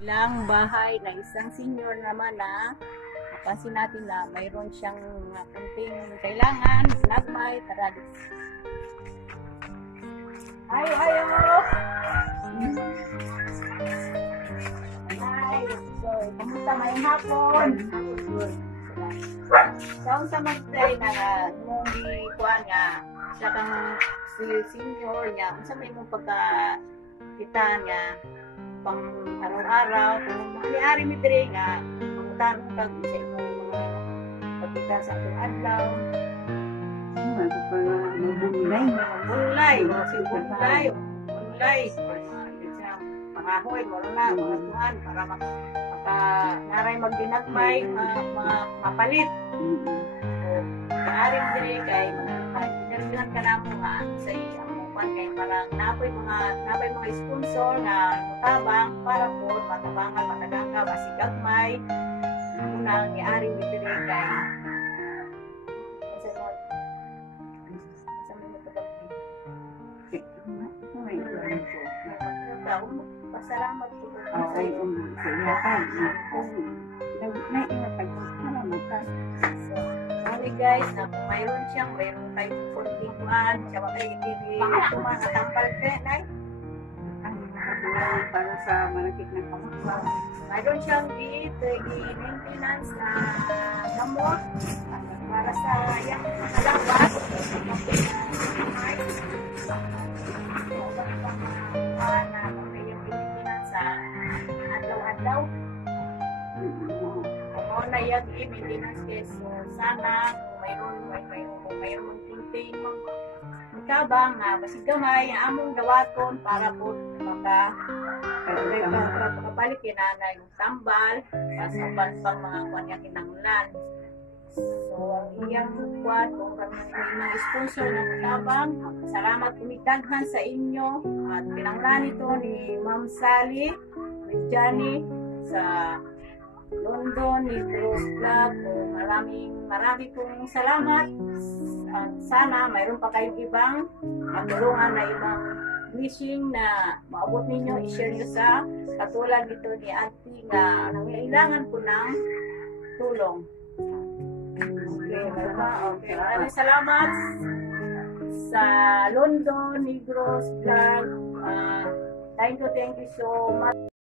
Ilang bahay na isang senior naman na napansin natin na mayroon siyang kunting kailangan, nagmay, taradis. Ayo! Hi! So, kamusta ngayong hapon? Saan sa mag-try na nung ikuan nga, siya kang senior niya, kung sa may mong pagkakita niya, pang araw-araw, kung may-ari mi dire nga, pangutan mo kag sa imong mga pagkita sa atong adlaw. Ano pa nga, mabunlay. Bunlay. Pangahoy, wala na, mga tuhan, para naray magdinagmay, mga mapalit. So, maaari mo dire kay pinarilihan ka na mo nga sa iyang kay parang napay mga sponsor na mutabang para po matabangan matagang ka basi gagmay unang niari ni dire kay sa mga pasalamat po sa iyo sa iya kan. Naiingat ka. Sorry guys, na kung mayroon tayong konting kuhan, siya ba kayo hindi kumatampal ka, nay? Para sa malakit na kamakbang. Mayroon siyang maintenance na gamot para sa iyang mga lawas. Na may yung maintenance sa adlaw-adlaw. Ako na yung maintenance keso. Sana kung mayroon contain magkabang na basig gamay among gawaton para po makabalik kinanay yung tambal sa pang mga kanya kinanglan. So ang iyang kuwan kung mga sponsor na magkabang, salamat kumidaghan sa inyo at kinanglan ito ni Ma'am Sally, ni Johnny sa London, ni Bruce Vlog. Marami pong salamat. At sana mayroon pa kayong ibang matulungan na ibang wishing na maabot ninyo, i-share nyo sa katulad nito ni Auntie na nangailangan po ng tulong. Okay. Maraming salamat sa London, Negros Vlog. Thank you so much.